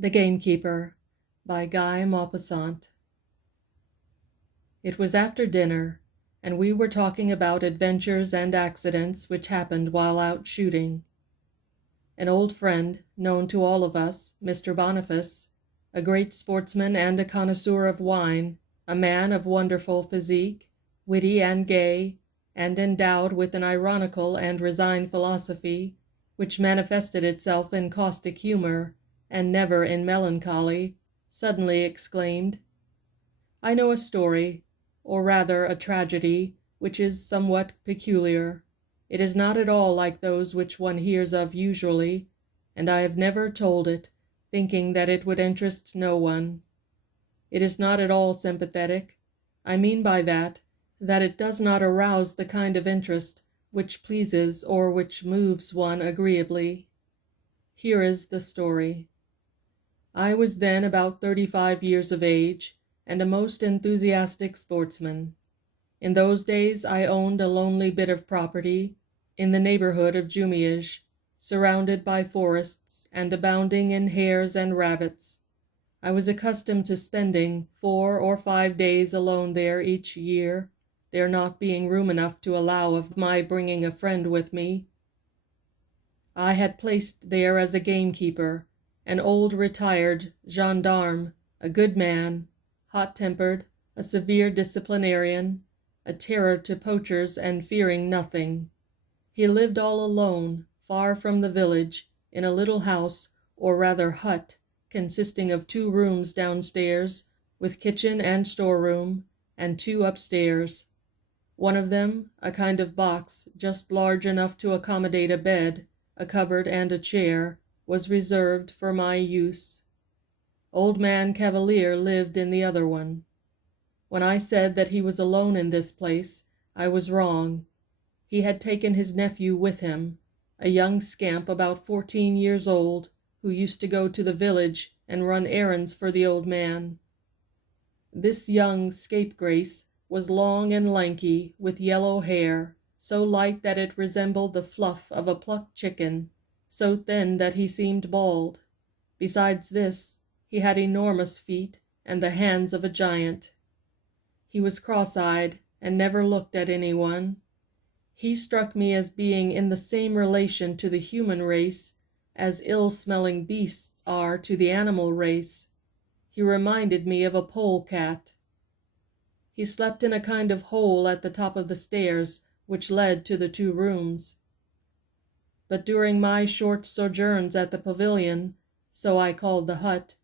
The Gamekeeper by MauPassant. It was after dinner, and we were talking about adventures and accidents which happened while out shooting. An old friend, known to all of us, Mr. Boniface, a great sportsman and a connoisseur of wine, a man of wonderful physique, witty and gay, and endowed with an ironical and resigned philosophy, which manifested itself in caustic humor, and never in melancholy, suddenly exclaimed, "I know a story, or rather a tragedy, which is somewhat peculiar. It is not at all like those which one hears of usually, and I have never told it, thinking that it would interest no one. It is not at all sympathetic. I mean by that it does not arouse the kind of interest which pleases or which moves one agreeably. Here is the story. I was then about 35 years of age, and a most enthusiastic sportsman. In those days I owned a lonely bit of property in the neighborhood of Jumièges, surrounded by forests and abounding in hares and rabbits. I was accustomed to spending 4 or 5 days alone there each year, there not being room enough to allow of my bringing a friend with me. I had placed there as a gamekeeper an old retired gendarme, a good man, hot-tempered, a severe disciplinarian, a terror to poachers and fearing nothing. He lived all alone, far from the village, in a little house, or rather hut, consisting of 2 rooms downstairs, with kitchen and storeroom, and 2 upstairs. One of them, a kind of box just large enough to accommodate a bed, a cupboard, and a chair, was reserved for my use. Old man Cavalier lived in the other one. When I said that he was alone in this place, I was wrong. He had taken his nephew with him, a young scamp about 14 years old, who used to go to the village and run errands for the old man. This young scapegrace was long and lanky, with yellow hair, so light that it resembled the fluff of a plucked chicken, so thin that he seemed bald. Besides this, he had enormous feet and the hands of a giant. He was cross-eyed and never looked at anyone. He struck me as being in the same relation to the human race as ill-smelling beasts are to the animal race. He reminded me of a polecat. He slept in a kind of hole at the top of the stairs which led to the 2 rooms. But during my short sojourns at the pavilion, so I called the hut,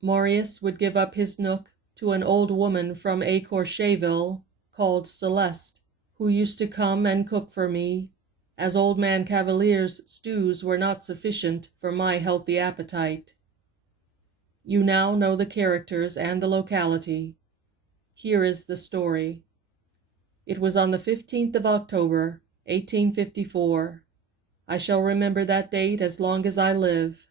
Marius would give up his nook to an old woman from Écorcheville called Celeste, who used to come and cook for me, as old man Cavalier's stews were not sufficient for my healthy appetite. You now know the characters and the locality. Here is the story. It was on the 15th of October, 1854. I shall remember that date as long as I live.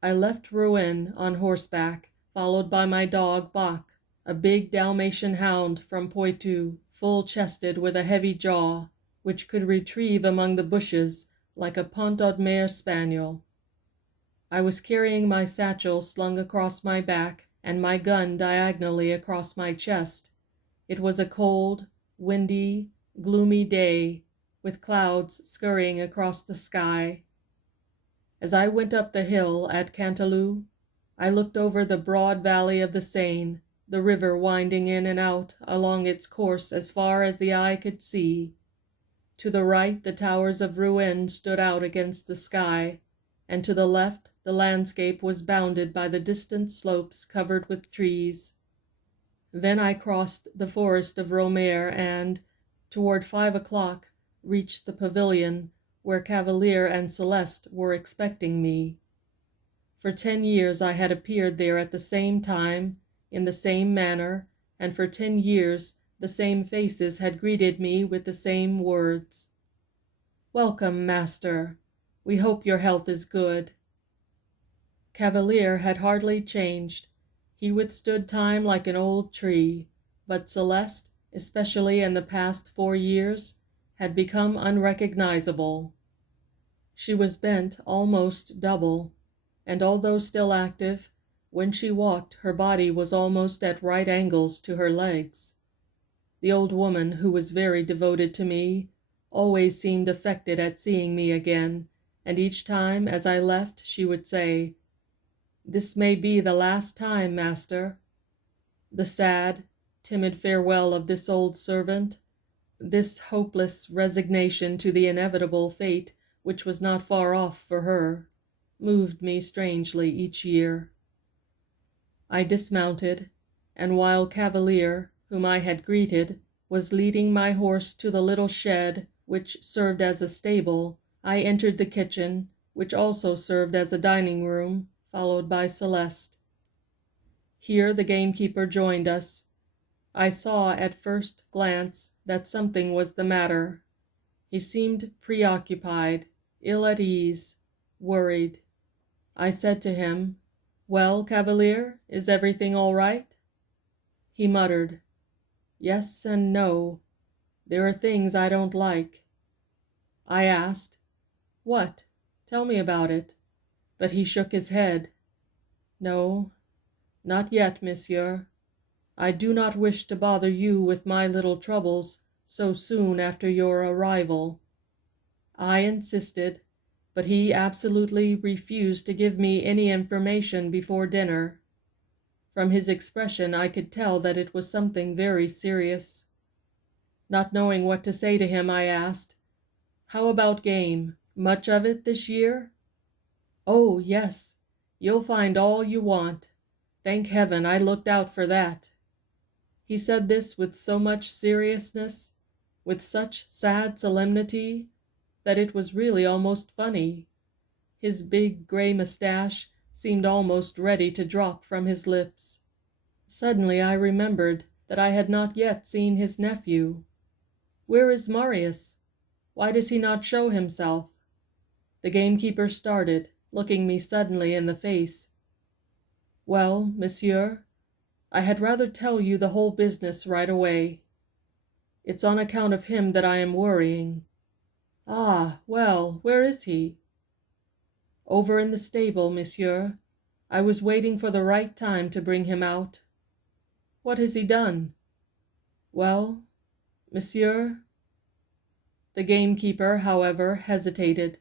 I left Rouen on horseback, followed by my dog Bach, a big Dalmatian hound from Poitou, full-chested with a heavy jaw, which could retrieve among the bushes like a Pont d'Audemer spaniel. I was carrying my satchel slung across my back and my gun diagonally across my chest. It was a cold, windy, gloomy day, with clouds scurrying across the sky. As I went up the hill at Canteloup, I looked over the broad valley of the Seine, the river winding in and out along its course as far as the eye could see. To the right the towers of Rouen stood out against the sky, and to the left the landscape was bounded by the distant slopes covered with trees. Then I crossed the forest of Romer and, toward 5 o'clock, reached the pavilion where Cavalier and Celeste were expecting me. For 10 years I had appeared there at the same time, in the same manner, and for 10 years the same faces had greeted me with the same words. "Welcome, master. We hope your health is good." Cavalier had hardly changed. He withstood time like an old tree, but Celeste, especially in the past 4 years, had become unrecognizable. She was bent almost double, and although still active, when she walked her body was almost at right angles to her legs. The old woman, who was very devoted to me, always seemed affected at seeing me again, and each time as I left she would say, "This may be the last time, master." The sad, timid farewell of this old servant, this hopeless resignation to the inevitable fate which was not far off for her, moved me strangely each year. I dismounted, and while Cavalier, whom I had greeted, was leading my horse to the little shed which served as a stable, I entered the kitchen, which also served as a dining room, followed by Celeste. Here the gamekeeper joined us. I saw at first glance that something was the matter. He seemed preoccupied, ill at ease, worried. I said to him, "Well, Cavalier, is everything all right?" He muttered, "Yes and no. There are things I don't like." I asked, "What? Tell me about it." But he shook his head. "No, not yet, monsieur. I do not wish to bother you with my little troubles so soon after your arrival." I insisted, but he absolutely refused to give me any information before dinner. From his expression I could tell that it was something very serious. Not knowing what to say to him, I asked, "How about game? Much of it this year?" "Oh, yes. You'll find all you want. Thank heaven I looked out for that." He said this with so much seriousness, with such sad solemnity, that it was really almost funny. His big gray mustache seemed almost ready to drop from his lips. Suddenly I remembered that I had not yet seen his nephew. "Where is Marius? Why does he not show himself?" The gamekeeper started, looking me suddenly in the face. "Well, monsieur, I had rather tell you the whole business right away. It's on account of him that I am worrying." "Ah, well, where is he?" "Over in the stable, monsieur. I was waiting for the right time to bring him out." "What has he done?" "Well, monsieur—" The gamekeeper, however, hesitated.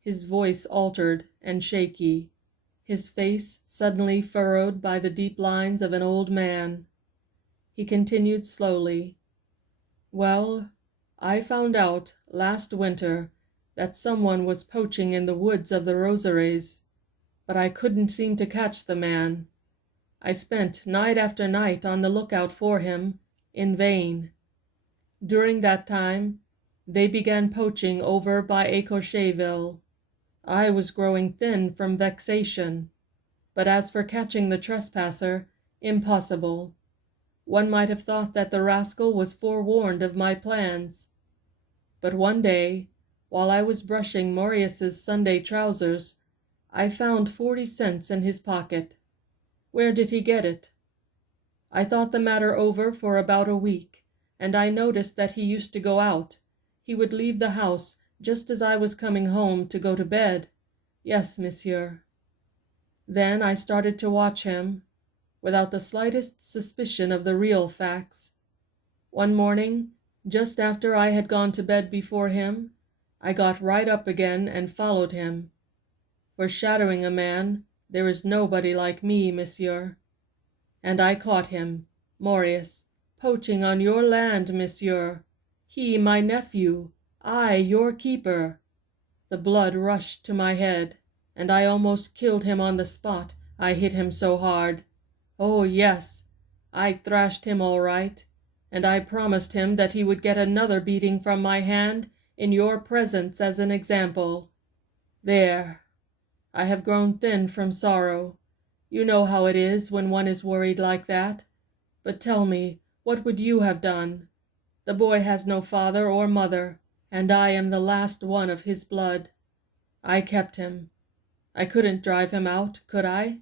His voice altered and shaky, his face suddenly furrowed by the deep lines of an old man. He continued slowly, "Well, I found out last winter that someone was poaching in the woods of the Rosaires, but I couldn't seem to catch the man. I spent night after night on the lookout for him, in vain. During that time, they began poaching over by Écocheville. I was growing thin from vexation, but as for catching the trespasser, impossible. One might have thought that the rascal was forewarned of my plans. But one day, while I was brushing Marius's Sunday trousers, I found 40 cents in his pocket. Where did he get it? I thought the matter over for about a week, and I noticed that he used to go out. He would leave the house just as I was coming home to go to bed. Yes, monsieur. Then I started to watch him, without the slightest suspicion of the real facts. One morning, just after I had gone to bed before him, I got right up again and followed him. For shadowing a man, there is nobody like me, monsieur. And I caught him, Marius, poaching on your land, monsieur. He, my nephew, I, your keeper. The blood rushed to my head, and I almost killed him on the spot, I hit him so hard. Oh, yes, I thrashed him all right, and I promised him that he would get another beating from my hand in your presence as an example. There, I have grown thin from sorrow. You know how it is when one is worried like that. But tell me, what would you have done? The boy has no father or mother, and I am the last one of his blood. I kept him. I couldn't drive him out, could I?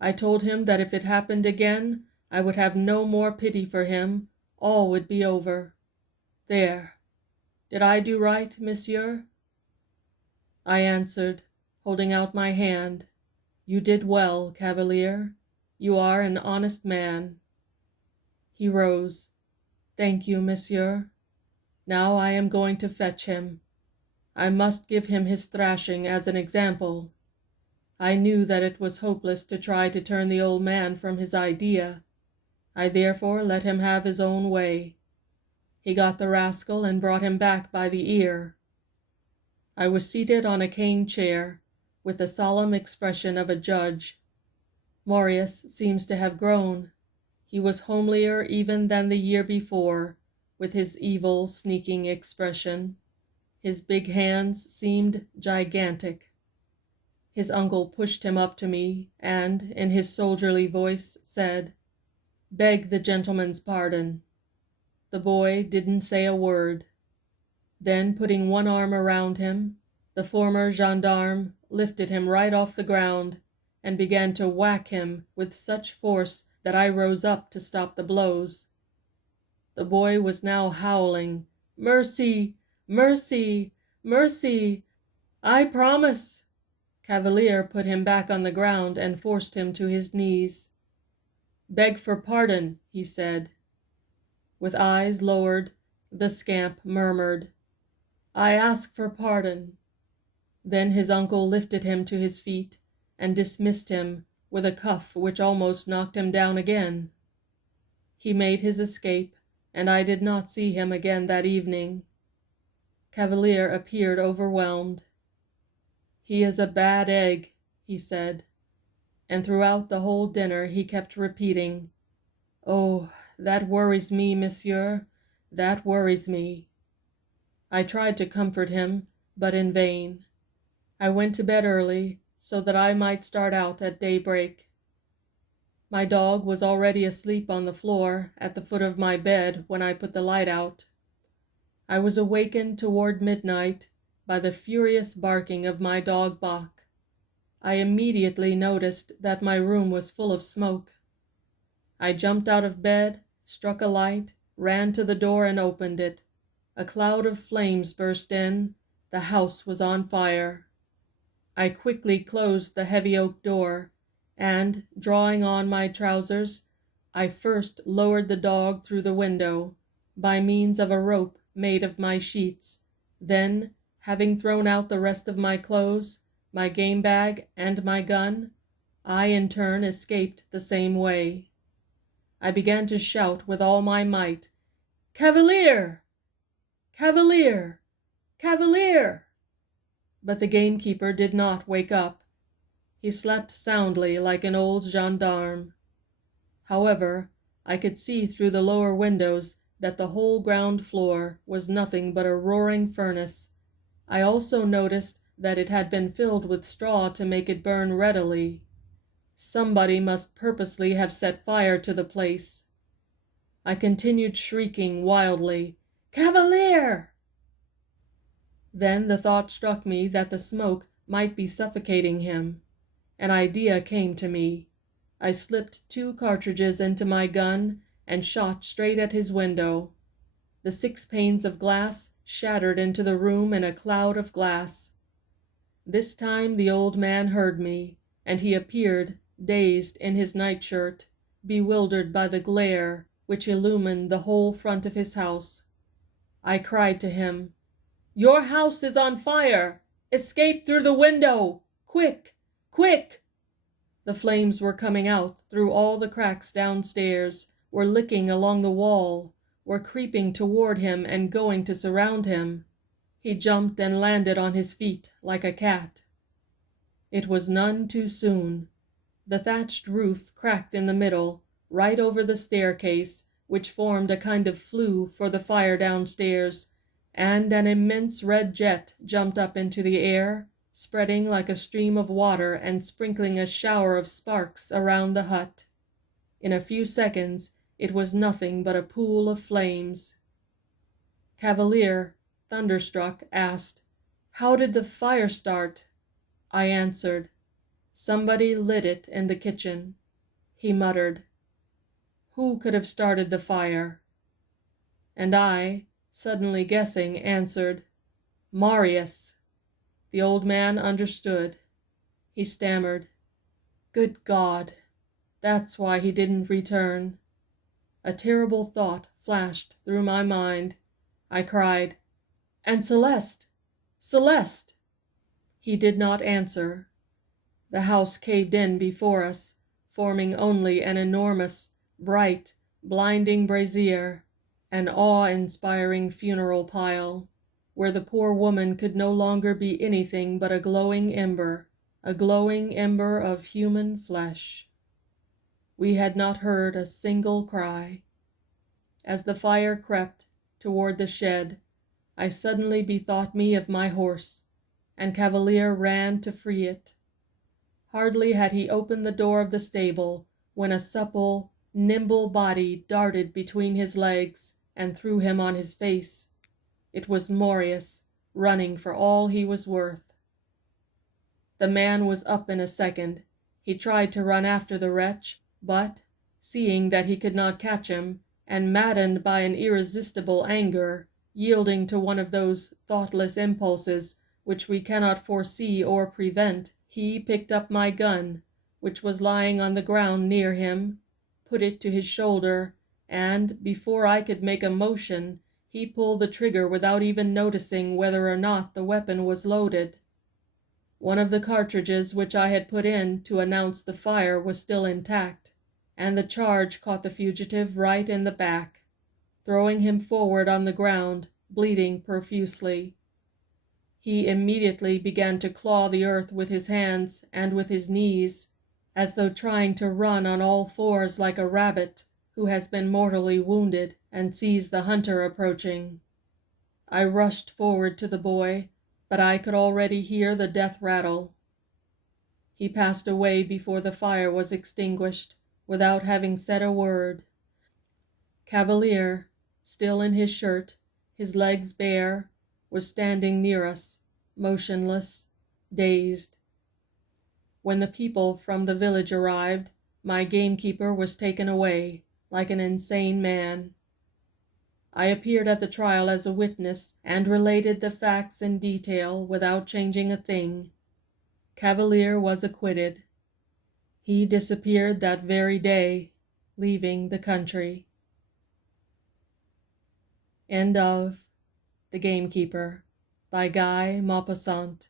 I told him that if it happened again, I would have no more pity for him. All would be over. There. Did I do right, monsieur?" I answered, holding out my hand. "You did well, Cavalier. You are an honest man." He rose. "Thank you, monsieur. Now I am going to fetch him. I must give him his thrashing as an example." I knew that it was hopeless to try to turn the old man from his idea. I therefore let him have his own way. He got the rascal and brought him back by the ear. I was seated on a cane chair, with the solemn expression of a judge. Marius seems to have grown. He was homelier even than the year before, with his evil, sneaking expression. His big hands seemed gigantic. His uncle pushed him up to me and, in his soldierly voice, said, "Beg the gentleman's pardon." The boy didn't say a word. Then, putting one arm around him, the former gendarme lifted him right off the ground and began to whack him with such force that I rose up to stop the blows. The boy was now howling, "Mercy! Mercy! Mercy! I promise!" Cavalier put him back on the ground and forced him to his knees. "Beg for pardon," he said. With eyes lowered, the scamp murmured, "I ask for pardon." Then his uncle lifted him to his feet and dismissed him with a cuff which almost knocked him down again. He made his escape, and I did not see him again that evening. Cavalier appeared overwhelmed. "He is a bad egg," he said, and throughout the whole dinner he kept repeating, "Oh, that worries me, monsieur, that worries me." I tried to comfort him, but in vain. I went to bed early, so that I might start out at daybreak. My dog was already asleep on the floor at the foot of my bed when I put the light out. I was awakened toward midnight by the furious barking of my dog Bach. I immediately noticed that my room was full of smoke. I jumped out of bed, struck a light, ran to the door and opened it. A cloud of flames burst in. The house was on fire. I quickly closed the heavy oak door, and, drawing on my trousers, I first lowered the dog through the window, by means of a rope made of my sheets. Then, having thrown out the rest of my clothes, my game bag, and my gun, I in turn escaped the same way. I began to shout with all my might, "Cavalier! Cavalier! Cavalier!" But the gamekeeper did not wake up. He slept soundly like an old gendarme. However, I could see through the lower windows that the whole ground floor was nothing but a roaring furnace. I also noticed that it had been filled with straw to make it burn readily. Somebody must purposely have set fire to the place. I continued shrieking wildly, "Cavalier!" Then the thought struck me that the smoke might be suffocating him. An idea came to me. I slipped 2 cartridges into my gun and shot straight at his window. The 6 panes of glass shattered into the room in a cloud of glass. This time the old man heard me, and he appeared, dazed in his nightshirt, bewildered by the glare which illumined the whole front of his house. I cried to him, "Your house is on fire! Escape through the window! Quick! Quick!" The flames were coming out through all the cracks downstairs, were licking along the wall, were creeping toward him and going to surround him. He jumped and landed on his feet like a cat. It was none too soon. The thatched roof cracked in the middle, right over the staircase, which formed a kind of flue for the fire downstairs, and an immense red jet jumped up into the air, spreading like a stream of water and sprinkling a shower of sparks around the hut. In a few seconds it was nothing but a pool of flames. Cavalier, thunderstruck, asked, "How did the fire start?" I answered, "Somebody lit it in the kitchen." He muttered, "Who could have started the fire?" And I, suddenly guessing, answered, "Marius." The old man understood. He stammered, "Good God, that's why he didn't return." A terrible thought flashed through my mind. I cried, "And Celeste! Celeste!" He did not answer. The house caved in before us, forming only an enormous, bright, blinding brazier, an awe-inspiring funeral pile, where the poor woman could no longer be anything but a glowing ember of human flesh. We had not heard a single cry. As the fire crept toward the shed, I suddenly bethought me of my horse, and Cavalier ran to free it. Hardly had he opened the door of the stable when a supple, nimble body darted between his legs and threw him on his face. It was Marius, running for all he was worth. The man was up in a second. He tried to run after the wretch, but, seeing that he could not catch him, and maddened by an irresistible anger, yielding to one of those thoughtless impulses which we cannot foresee or prevent, he picked up my gun, which was lying on the ground near him, put it to his shoulder, and, before I could make a motion, he pulled the trigger without even noticing whether or not the weapon was loaded. One of the cartridges which I had put in to announce the fire was still intact, and the charge caught the fugitive right in the back, throwing him forward on the ground, bleeding profusely. He immediately began to claw the earth with his hands and with his knees, as though trying to run on all fours like a rabbit who has been mortally wounded and sees the hunter approaching. I rushed forward to the boy, but I could already hear the death rattle. He passed away before the fire was extinguished, without having said a word. Cavalier, still in his shirt, his legs bare, was standing near us, motionless, dazed. When the people from the village arrived, my gamekeeper was taken away, like an insane man. I appeared at the trial as a witness, and related the facts in detail without changing a thing. Cavalier was acquitted. He disappeared that very day, leaving the country. End of The Gamekeeper by MauPassant.